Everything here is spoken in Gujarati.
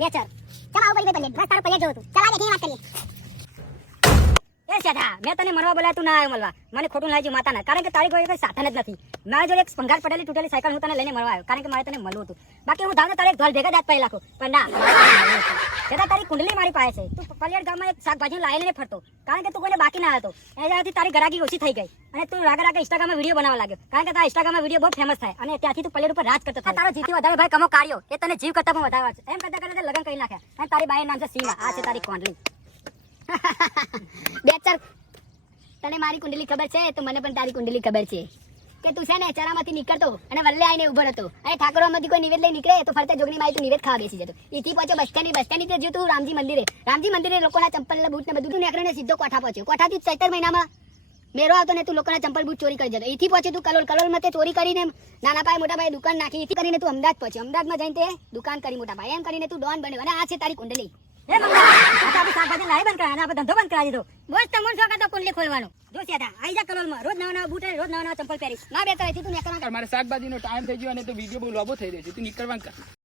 બેચર ચલ આવો પहिले પલ્લે બસ તારો પલ્લે જોઉં તું ચલ આ દેખીને વાત કરીએ એ સદા મેં તને મરવા બોલાય તું ના આવ્યો મળવા મને ખોટું લાગ્યું માતાના કારણ કે તારી કોઈ કઈ સાધન જ નથી મારા જોડે એક ભંગાર પડેલી તૂટેલી સાયકલ હું તને લઈને મળવા આવ્યો કારણ કે મારે તને મળવું હતું બાકી હું ધાવને તારે એક ધોલ ભેગા દાત પાડી નાખું પણ ના સદા તારી કુંડલી મારી પાસે છે તું પલિયાડ ગામમાં એક શાકભાજી લાવીને ફરતો કારણ કે તું કોઈને બાકી ના હતો એનાથી તારી ગરાગી ઓછી થઈ ગઈ અને તું રાગે ઇન્સ્ટાગ્રામમાં વિડીયો બનાવવા લાગ્યો કારણ કે તારા ઇન્સ્ટાગ્રામમાં વિડીયો બહુ ફેમસ થાય અને ત્યાંથી તું પલિયાડ ઉપર રાજ કરતો થાય તારો જીવથી વધારે ભાઈ કમો કાર્યો એ તને જીવ કરતા પણ વધારે છે એમ કરતા કરતા લગન કરી નાખ્યા અને તારી બાઈનું નામ છે સીમા આ છે તારી કોંડલી બેચર તને મારી કુંડલી ખબર છે તો મને પણ તારી કુંડલી ખબર છે કે તું છે ને ચરામાંથી નીકળતો અને વલ્લે આવીને ઉભો હતો અને ઠાકોરમાંથી કોઈ નિવેદ લઈ નીકળે તો ફરતે જોગણી મારી તું નિવેદ ખાવા બેસી જતો એથી પહોંચ્યો બસ સ્ટેન્ડ જો તું રામજી મંદિરે લોકોના ચંપલ બૂટ ને બધું નીકળીને સીધો કોઠા પહોંચ્યો કોઠાથી ચૈતર મહિનામાં મેરો આવતો ને તું લોકોના ચંપલ બૂટ ચોરી કરી જતો એથી પહોંચ્યો તું કલોલમાં તે ચોરી કરીને નાના પાયે મોટા પાયે દુકાન નાખી એથી કરીને તું અમદાવાદ પહોંચ્યો અમદાવાદમાં જઈને તે દુકાન કરી મોટા પાયે એમ કરીને તું ડોન બન્યો અને આ છે તારી કુંડલી એ મંગા આપણે શાકભાજી લાવી બંધ કરાય અને આપણે ધંધો બંધ કરાવી દીધો બોસ તમને શોખ હતો કુંડલી ખોલવાનો જો સીધા આઈ જા કલોલમાં રોજ નવા રોજ નવા ચંપલ પહેરી ના બે તરફથી તું નીકળવા મારે શાકભાજીનો ટાઈમ થઈ ગયો અને તો વિડીયો બહુ લાંબો થઈ રહ્યો છે તું નીકળવાનું કર